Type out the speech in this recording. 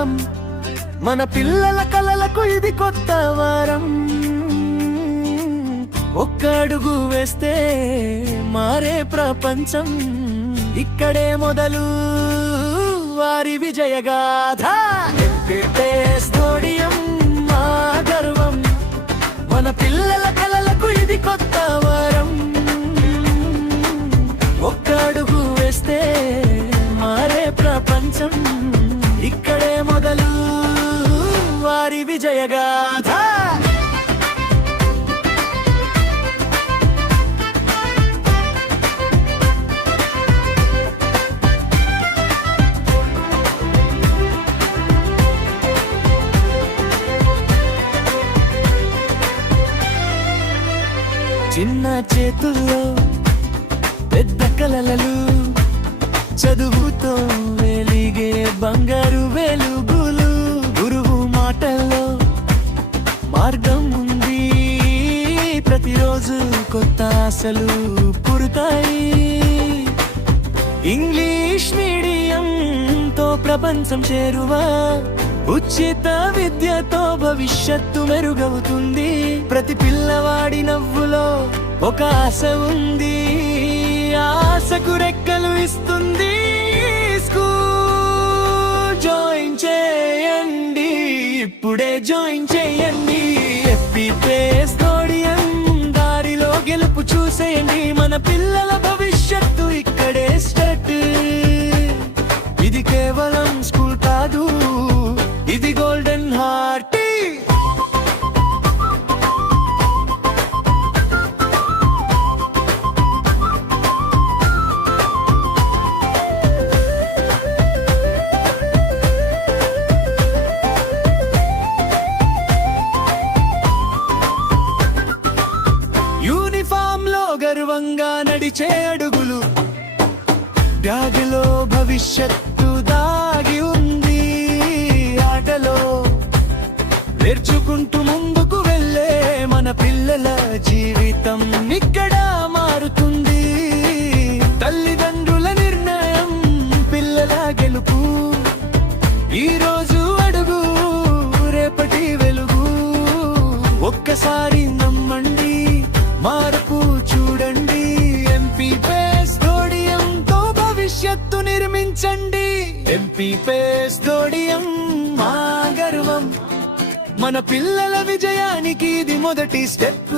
గర్వం. మన పిల్లల కలలకు ఇది కొత్త వరం. ఒక్క అడుగు వేస్తే మారే ప్రపంచం ఇక్కడే మొదలు వారి విజయగాథ. స్టేడియం మా గర్వం. మన పిల్లల కలలకు ఇది కొత్త వరం. ఒక్క అడుగు వేస్తే మారే ప్రపంచం ఇక్కడే మొదలు వారి విజయగాథ. చిన్న చేతుల్లో పెద్ద కలలు, చదువుతో వెలిగే బంగారు వెలుగులు. గురువు మాటల్లో మార్గం ఉంది, ప్రతిరోజు కొత్త ఆశలు పుడతాయి. ఇంగ్లీష్ మీడియంతో ప్రపంచం చేరువా, ఉచిత విద్యతో భవిష్యత్తు మెరుగవుతుంది. ప్రతి పిల్లవాడి నవ్వులో ఒక ఆశ ఉంది, ఆశకు రెక్కలు ఇస్తుంది. స్కూల్ జాయిన్ చేయండి, ఇప్పుడే జాయిన్ చేయండి. స్టేడియం దారిలో గెలుపు చూసేయండి. మన పిల్లల భవిష్యత్తు ఇక్కడే స్టార్ట్. ఇది కేవలం స్కూల్ కాదు, ఇది గోల్డెన్ హార్ట్. యూనిఫామ్ లో గర్వంగా నడిచే అడుగులు, బ్యాగులో భవిష్యత్తు దాగి ఉంది. ఆటలో నేర్చుకుంటూ ముందుకు వెళ్ళే మన పిల్లల జీవితం ఇక్కడ మారుతుంది. తల్లిదండ్రుల నిర్ణయం పిల్లల గెలుపు. ఈరోజు అడుగు రేపటి వెలుగు. ఒక్కసారి నమ్మండి, మార్పు చూడండి. ఎంపీ స్టేడియంతో భవిష్యత్తు నిర్మించండి. ఎంపీ స్టేడియం మా గర్వం. మన పిల్లల విజయానికి ఇది మొదటి స్టెప్.